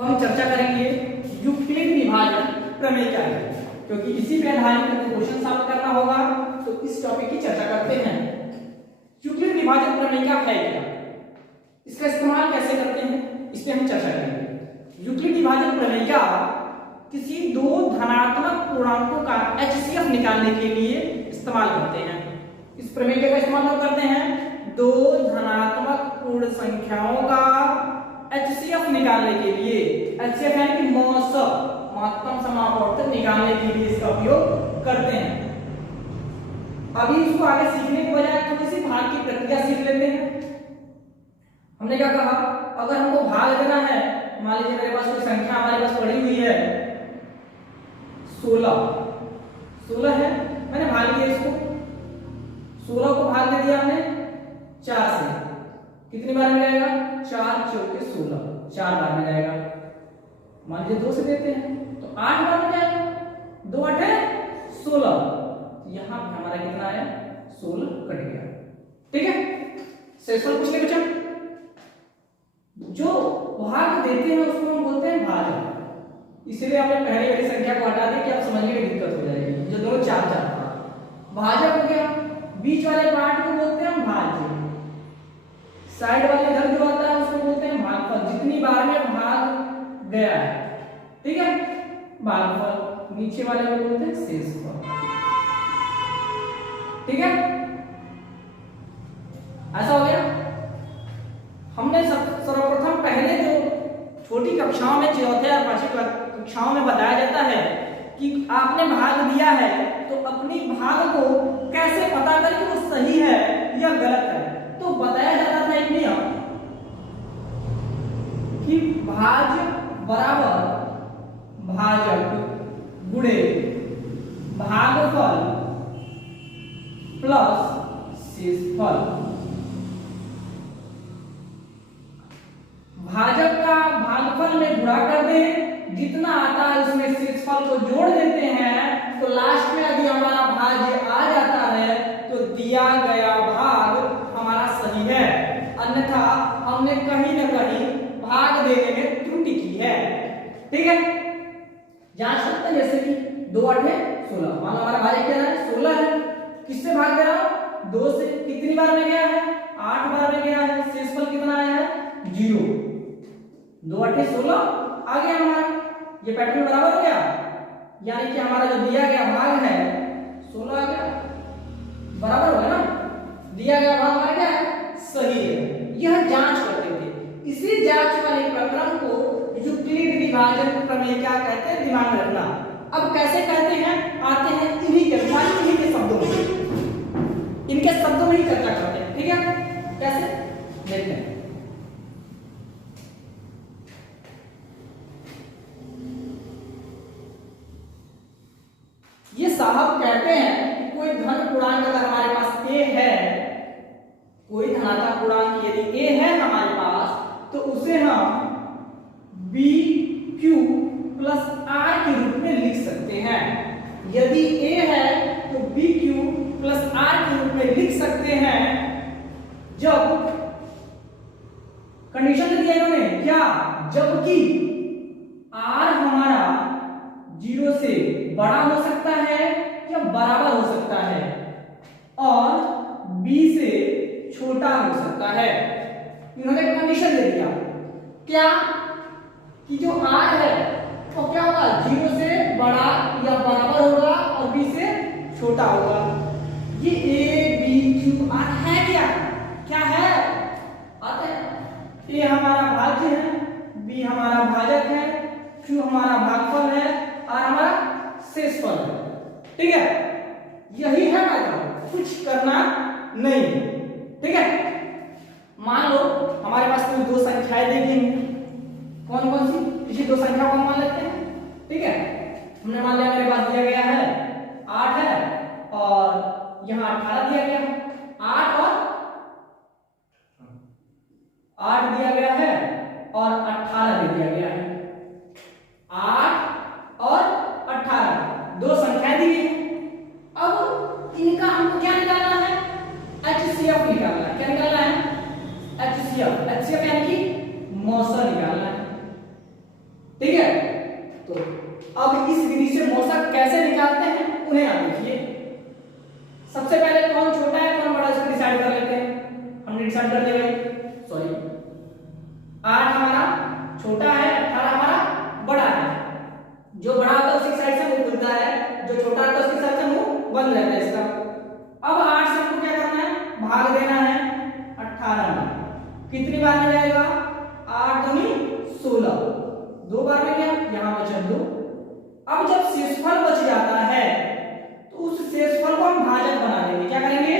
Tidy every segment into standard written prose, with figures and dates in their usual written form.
हम चर्चा करेंगे यूक्लिड विभाजन प्रमेय क्या है, क्योंकि इसी पे आधारित क्वेश्चन सॉल्व करना होगा। तो इस टॉपिक की चर्चा करते हैं। यूक्लिड विभाजन प्रमेय क्या है, क्या इसका इस्तेमाल कैसे करते हैं, इस पे हम चर्चा करेंगे। यूक्लिड विभाजन प्रमेय का किसी दो धनात्मक पूर्णांकों का HCF निकालने के लिए इस्तेमाल करते हैं। इस प्रमेय का इस्तेमाल हम करते हैं दो धनात्मक पूर्ण संख्याओं का HCF निकालने के लिए। HCF यानी कि महत्तम समापवर्तक निकालने के लिए इसका उपयोग करते हैं। अभी इसको आगे सीखने के बजाय थोड़ी सी भाग की प्रक्रिया सीख लेते हैं। हमने क्या कहा, अगर हमको भाग देना है, मान लीजिए मेरे पास कोई संख्या हमारे पास पड़ी हुई है 16 है, मैंने भाग दिया इसको, 16 को भाग दे दिया हमने 4 से, कितनी बार में जाएगा, 4 चौके 16, 4 बार में जाएगा। मान लीजिए 2 से देते हैं तो 8 बार में जाएगा, 2 8 16, यहां पे हमारा कितना है 16 कट गया। ठीक है, शेषफल पूछ ले बच्चा। जो भाग देते हैं उसको हम बोलते हैं भाजक। इसलिए आपने पहली वाली संख्या को हटा दी कि आप समझने में दिक्कत हो जाएगी, जो दोनों 4 4 था भाजक हो गया। बीच वाले पार्ट को बोलते हैं भाज्य, साइड वाले इधर जो आता है उसको बोलते हैं भागफल, जितनी बार में भाग गया है। ठीक है, भागफल। नीचे वाले को बोलते हैं शेषफल। ठीक है, ऐसा हो गया। हमने सर्वप्रथम पहले जो छोटी कक्षाओं में, चौथे और पांचवी कक्षाओं में बताया जाता है कि आपने भाग दिया है तो अपनी भाग को कैसे पता करें कि वो सही है या गलत है। तो बताया जाता था एक नियम कि भाज्य बराबर भाजक गुणे भागफल प्लस शेषफल। भाजक का भागफल में गुणा कर दें, जितना आता है उसमें शेषफल को जोड़ देते हैं, तो लास्ट में यदि हमारा भाज्य आ जाता है तो दिया गया भाग हमारा सही है, अन्यथा हमने कहीं न कहीं भाग देने में त्रुटि की है। ठीक है, जांच सकते हैं, जैसे कि 2 8 16, मान लो हमारा भाज्य क्या है 16 है, किससे भाग दे रहा हूं 2 से, कितनी बार में गया है 8 बार में गया है, शेषफल कितना आया है 0। 2 8 16 आ गया हमारा, ये पैटर्न बराबर हो गया, यानी कि हमारा जो दिया गया भाग है 16 आ गया, बराबर हो गया ना, दिया गया भाग हमारा क्या है सही है। यह जांच करते थे। इसी जांच वाले प्रक्रम को यूक्लिड विभाजन प्रमेय क्या कहते हैं, दिमाग में रखना। अब कैसे कहते हैं, आते हैं इन्हीं के शब्दों में, इनके शब्दों में ही चर्चा करते हैं। ठीक है, कैसे देखते हैं। ये साहब कहते हैं कि कोई धन पूर्णांक अगर हमारे पास a है, कोई धनात्मक पूर्णांक यदि a है हमारे पास, तो उसे हम bq प्लस r के रूप में लिख सकते हैं। यदि a है तो bq प्लस r के रूप में लिख सकते हैं जब कंडीशन दिया इन्होंने क्या, जबकि r हमारा 0 से बड़ा हो सकता है या बराबर हो सकता है और b से छोटा हो सकता है। इन्होंने कंडीशन दे दिया क्या, कि जो r है वो क्या होगा 0 से बड़ा या बराबर होगा और b से छोटा होगा। ये a b q r है क्या, क्या है, आते हैं। a हमारा भाज्य है, b हमारा भाजक है, q हमारा भागफल है, r हमारा शेषफल है। ठीक है, यही है मतलब, कुछ करना नहीं। ठीक है, मान लो हमारे पास कोई दो संख्याएं दी गई हैं, कौन कौन सी, इसी दो संख्या को मान लेते हैं। ठीक है, हमने मान लिया मेरे पास दिया गया है 8 है और यहाँ 18 दिया गया, 8 और 8 दिया गया है और 18 दे दिया गया है। 8 और 18 दो संख्या दी गई। अब इनका हमको क्या निकालना है, HCF निकालना है। क्या निकालना है, HCF। HCF यानी कि मौसा निकालना है। ठीक है। तो अब इस विधि से मौसक कैसे निकालते हैं उन्हें आप देखिए। सबसे पहले कौन छोटा है कौन बड़ा है इसको डिसाइड कर लेते हैं। हमने डिसाइड कर लिया भाई, सॉरी 8 हमारा छोटा है, 18 हमारा बड़ा है। जो बड़ा होता है उसकी साइड से मुंह खुलता है, जो छोटा होता है उसकी साइड से मुंह बंद रहता है इसका। अब 8 से हमको क्या करना है, भाग देना है 18 में। कितनी बार में जाएगा, 8 दूनी 16, 2 बार में गया, यहाँ बचा 2। अब जब शेषफल बच जाता है तो उस शेषफल को हम भाजक बना देंगे। क्या करेंगे,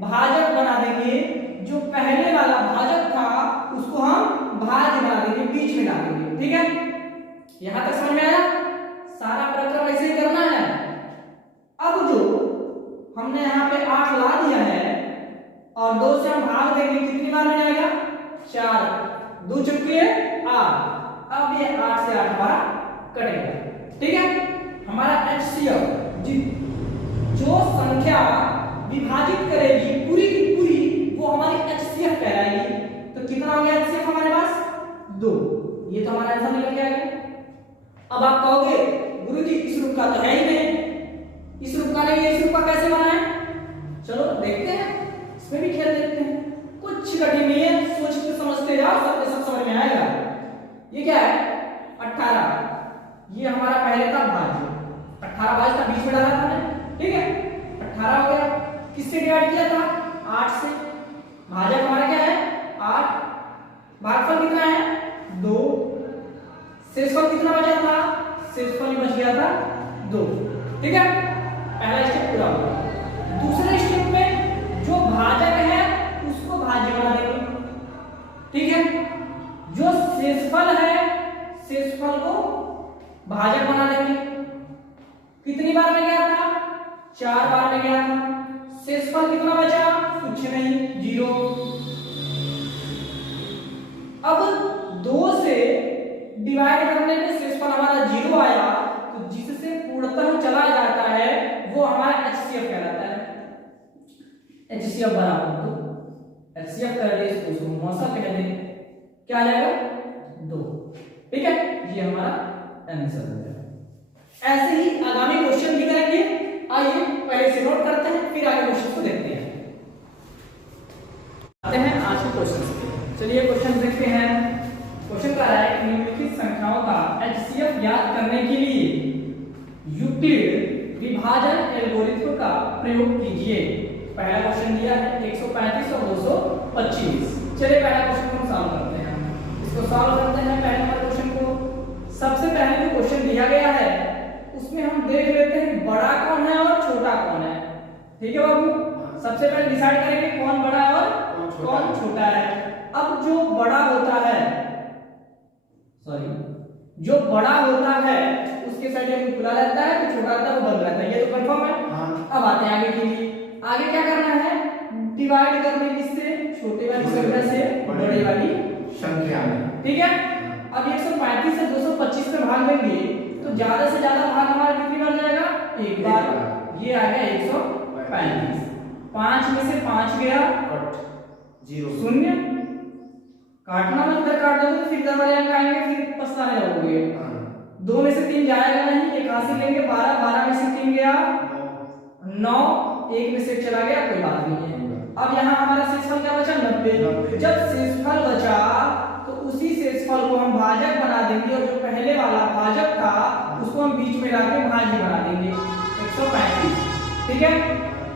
भाजक बना देंगे। जो पहले वाला भाजक था उसको हम भाज्य बना देंगे, बीच में डाल देंगे। ठीक है, यहां तक समझ में आया। सारा प्रक्रम ऐसे ही करना है। अब जो हमने यहाँ पे 8 ला दिया है और 2 से हम भाग देंगे, कितनी बार में जाएगा, 4, 2 चुटकी 8। अब ये 8 से 8 हमारा कटेगा। ठीक है, हमारा HCF जो संख्या विभाजित करेगी पूरी की पूरी वो हमारी HCF कहलाएगी। तो कितना हो गया HCF हमारे पास, 2। ये तो हमारा आंसर निकल गया। अब आप कहोगे गुरुजी इस रूप का तो है ही नहीं, इस रूप का नहीं है, इस रूप का कैसे बना है। चलो देखते हैं, इसमें भी खेल देखते हैं। कुछ कठिन नहीं है, सोचते समझते जाओ, सब समझ में आएगा। ये क्या है, 18। ये हमारा पहले था भाज्य, 18 भाज्य था, बीच में डाला था मैंने। ठीक है, 18 हो गया। किससे डिवाइड किया था, 8 से। भाजक हमारा क्या है, 8। भागफल कितना है, 2। शेषफल कितना बचा था, शेषफल बच गया था 2। ठीक है, पहला स्टेप पूरा हो गया। दूसरे स्टेप में जो भाजक है उसको भाज्य बना देंगे। ठीक है, जो शेषफल है शेषफल को भाजक बना देंगे। कितनी बार में गया था, 4 बार में गया था। शेषफल कितना बचा, कुछ नहीं, 0। अब 2 से डिवाइड करने में शेषफल हमारा 0 आया, तो जिससे पूर्णतः चला जाता है वो हमारा HCF कहलाता है। HCF बराबर 2, HCF कर दे इसको मौसक कह दे, क्या आ जाएगा, 2। ठीक है, ये हमारा आंसर हो जाएगा। ऐसे ही आगामी क्वेश्चन भी करेंगे। आइए पहले से नोट करते हैं, फिर आगे क्वेश्चन को देखते हैं। आते हैं आज के क्वेश्चन पे। चलिए क्वेश्चन देखते हैं। क्वेश्चन कह रहा है कि निम्नलिखित संख्याओं का HCF ज्ञात करने के लिए यूक्लिड विभाजन एल्गोरिथ्म का प्रयोग कीजिए। पहला क्वेश्चन दिया है 135 और 225। चलिए पहला क्वेश्चन को हम सॉल्व करते हैं। इसको सॉल्व करते हैं पहले नंबर क्वेश्चन को। सबसे पहले जो क्वेश्चन दिया गया है उसमें हम देख लेते हैं बड़ा कौन है और छोटा कौन है। ठीक है बाबू, सबसे पहले डिसाइड करेंगे कौन बड़ा है और कौन छोटा है। अब जो बड़ा होता है, सॉरी, जो बड़ा होता है उसके साइड में खुला रहता है, तो छोटा रहता है वो बंद रहता है। ये तो कंफर्म है। हाँ। अब आते हैं आगे के लिए। आगे क्या करना है, डिवाइड करने किससे, छोटे वाली संख्या से बड़ी वाली संख्या में। ठीक है, अब 135 से 225 पे भाग देंगे तो ज्यादा से ज्यादा भाग हमारा कितनी बार जाएगा, 1 बार। ये आ गया 135। 5 में से 5 गया, 0। काटना मत, कर काट दोगे तो फिर इधर वाले अंक आएंगे, फिर पछताने लगोगे। 2 में से 3 जाएगा नहीं, एक हासिल लेंगे। 12, 12 में से 3 गया 9, 1 में से चला गया, कोई बात नहीं है। अब यहाँ हमारा शेषफल क्या बचा, 90। जब शेषफल बचा तो उसी शेषफल को हम भाजक बना देंगे और जो पहले वाला भाजक था उसको हम बीच में लाके भाज्य बना देंगे, 135। ठीक है,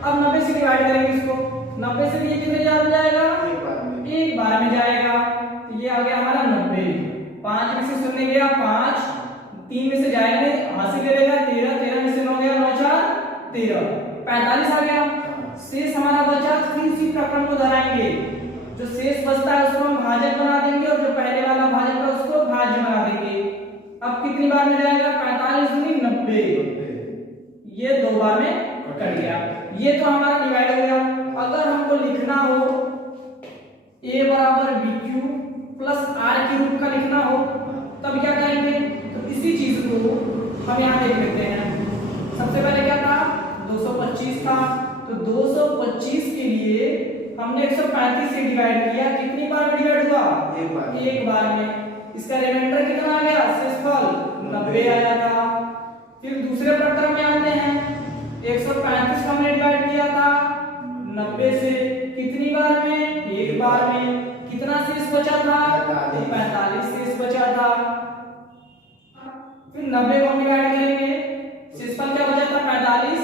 अब 90 से डिवाइड करेंगे इसको। 90 से ये कितने बार में जाएगा, 1 बार में जाएगा। तो ये आ गया हमारा 90। 5 में से 0 गया 5, 3 में से जाएगा नहीं, हासिल ले लेगा 13, 13 में से 9 गया 9 4 13, 45 आ गया। शेष हमारा बचा, फिर उसी प्रकरण को दोहराएंगे। जो शेष बचता है उसको हम भाजक बना देंगे और जो पहले वाला भाजक था उसको भाज्य बना देंगे। अब कितनी बार में जाएगा, 45 दूनी 90। ये 2 बार में कट गया। ये तो हमारा डिवाइड हो गया। अगर हमको लिखना हो a बराबर bq प्लस r के रूप का लिखना हो तब क्या करेंगे, तो इसी चीज को हम यहाँ देख लेते हैं। सबसे पहले क्या था, 225 था, तो 225 के लिए हमने 135 से डिवाइड किया। कितनी बार में डिवाइड हुआ, 1 बार में। इसका रिमाइंडर कितना आ गया, शेषफल 90 आया था। फिर दूसरे पट्टर में आते हैं, 135 को हमने डिवाइड किया था 90 से, कितनी बार में? एक बार में। कितना शेष बचा था? 45 शेष बचा था। फिर 90 को हम डिवाइड करेंगे, शेषफल क्या बचा था? 45।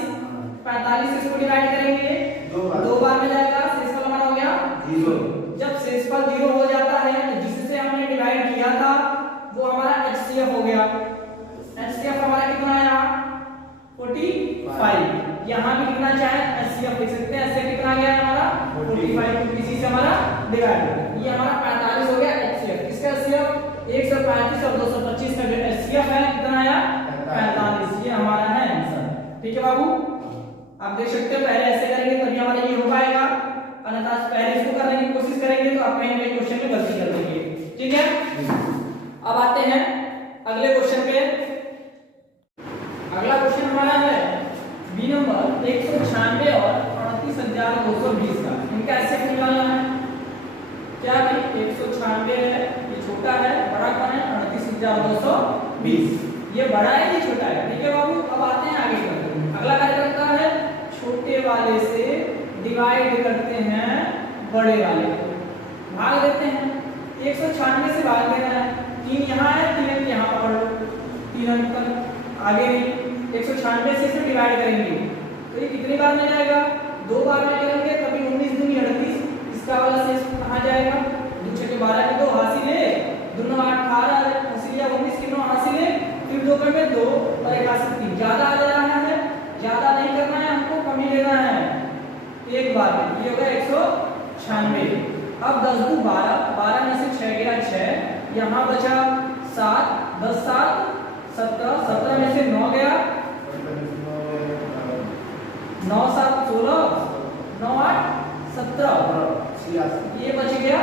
45 से इसको डिवाइड करेंगे, दो बार में जाएगा, शेषफल हमारा हो गया 0। जब शेषफल 0 हो जाता है तो जिससे हमने डिवाइड किया था वो हमारा HCF हो गया। HCF हमारा कितना आया? 45। यहाँ भी कितना चाहे HCF लिख सकते हैं। HCF कितना गया हमारा? 45। इसी से हमारा डिवाइड हो गया। ये हमारा 45 हो गया HCF। इसका HCF 135 और 225 का जो HCF है कितना आया? 45। ये हमारा है आंसर। ठीक है बाबू, आप देख सकते हो पहले ऐसे करेंगे तभी हमारा ये हो पाएगा, अन्यथा पहले इसको करने की कोशिश करेंगे तो आप कहीं ना कहीं क्वेश्चन में गलती कर देंगे। ठीक है, अब आते हैं अगले क्वेश्चन पे। अगला क्वेश्चन हमारा है बी नंबर 196 और 38220 का। इनका ऐसे निकालना है। क्या भाई 196 है, ये छोटा है, बड़ा कौन है? 38220। ये बड़ा है, ये छोटा है। ठीक है बाबू, अब आते हैं आगे करते हैं। अगला कार्य करता है छोटे वाले से डिवाइड करते हैं बड़े वाले को, भाग देते हैं। 196 से भाग देना है, 3 यहाँ है, 3 अंक यहाँ पकड़ लो, 3 अंक तक आगे भी 196 से इसे डिवाइड करेंगे तो ये कितनी बार में जाएगा? 2 बार में करेंगे तभी 19 दूनी 38। इसका वाला शेष कहाँ जाएगा? 2 छके 12 के 2 हासिले, 2 9 18 हासिल या 19 के 9 हासिले, फिर 2 में 2 और 1 हासिल 3। ज्यादा आ जा रहा है, ज्यादा नहीं करना है हमको, कम ही लेना है एक बार में। ये होगा 196। अब 10 2 12, 12 में से 6 गया 6, यहाँ बचा 7, 10 7 17, 17 में से 9 गया, 9 7 16, 9 8 17, ये बच गया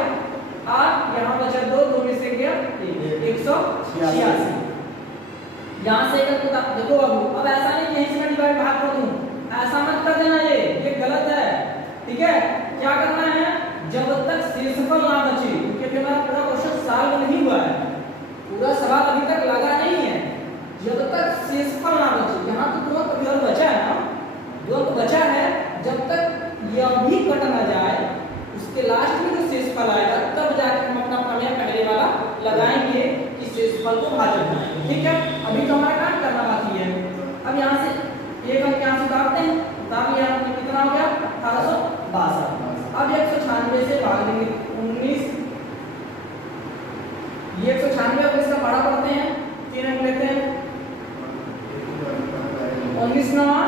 8, यहाँ बचा 2, 2 में से गया 186। यहाँ से देखो बाबू, अब ऐसा नहीं यहीं से मैं डिवाइड भाग कर दूं, ऐसा मत कर देना, ये गलत है। ठीक है, क्या करना है? जब तक शेषफल ना बचे, क्योंकि हमारा पूरा क्वेश्चन सॉल्व नहीं हुआ है, पूरा सवाल अभी तक लगा नहीं है, जब तक शेषफल ना बचे, यहाँ तो दो अभी और बचा है ना, 2 बचा है, जब तक यह भी कट ना जाए, उसके लास्ट में जो शेषफल आएगा तब जाकर हम अपना प्रमेय पहले वाला लगाएंगे कि शेषफल को भाजक बनाएंगे। ठीक है, अभी तो हमारा काम करना बाकी है। अब यहाँ से एक अंक यहाँ से उतारते हैं, उतार लिया हमने, कितना हो गया? 1862। अब 196 से भाग देंगे 19, ये 196 अब इसका बड़ा करते हैं, 3 अंक लेते हैं, 19 9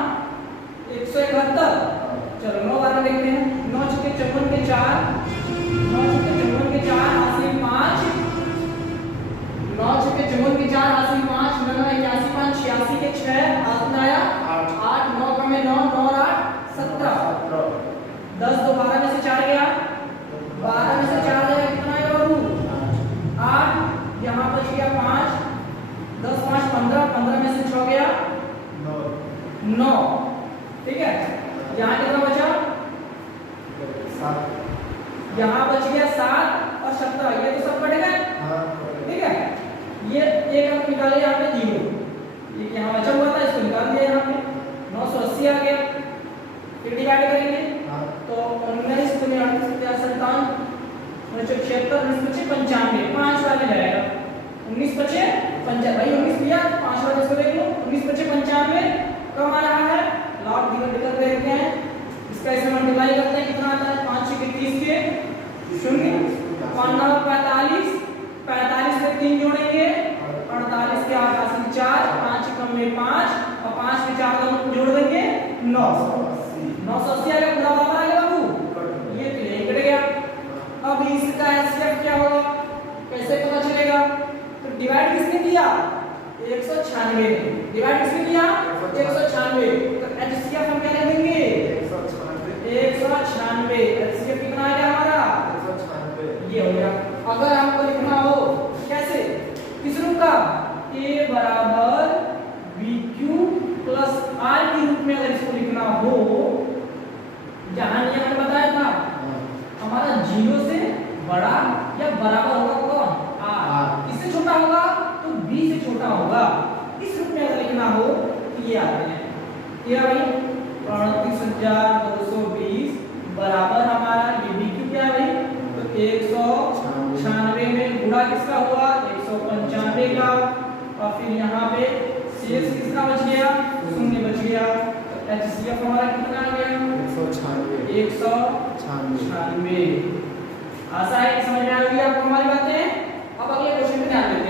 171। चलो 9 बार देखते हैं, 9 छक्के 54 के 4, 9 छक्के 54 के 4 हासिल 5, 9 छक्के 54 के 4 हासिल 5, 9 81 5 86 के 6 हासिल आया 8, 9 का में 9, 9 और 8 17, 10 2 12 में से 4 गया, 12 में से 4 गया, कितना आएगा बाबू? 8, यहाँ बच गया 5, 10 5 15, 15 में से 6 गया 9। ठीक है, यहाँ कितना बचा? 7, यहाँ बच गया 7 और 17, ये तो सब कट गए। ठीक है, ये एक अंक निकाले यहाँ पे 0, ये यहाँ बचा हुआ था, इसको निकाल दिया यहाँ पे, 980 आ गया। फिर डिवाइड करेंगे तो 19 × 8 57, 76, 19 95, 5 बार में जाएगा, 19 बचे 95, भाई 19 दिया 5 बार इसको देख लो, 19 बचे 95, कम आ रहा है, लॉग डिवाइड कर देते हैं, इसका इसे मल्टीप्लाई करते हैं, कितना आता है? 5 6 30 के 0, 5 9 45, 45 में 3 जोड़ेंगे, 48 के 8 हासिल 4, 5 कम में 5 और 5 के 4 दोनों जोड़ देंगे 980 आ गया, पूरा बराबर आ गया बाबू, ये तो यही कट गया। अब इसका HCF क्या होगा, कैसे पता चलेगा? तो डिवाइड किसने किया? 196 ने। डिवाइड किसने किया? 196। तो HCF हम क्या ले देंगे? 196। HCF कितना आ गया हमारा? 196, ये हो गया। अगर आपको लिखना हो कैसे, किस रूप का? A बराबर BQ प्लस R के रूप में अगर इसको लिखना हो, जहां ये मैंने बताया था हमारा 0 से बड़ा या बराबर होगा कौन? R। किससे छोटा होगा? तो B से छोटा होगा। कितना हो ये आते हैं। क्या भाई 38,220 बराबर हमारा ये BQ क्या है भाई, तो 196 में गुणा किसका हुआ 195 का, और फिर यहाँ पे शेष किसका बच गया, शून्य बच गया, तो HCF हमारा कितना आ गया 196। आशा है कि समझ में आ गई आपको हमारी बातें। अब अगले क्वेश्चन पे ध्यान देते हैं।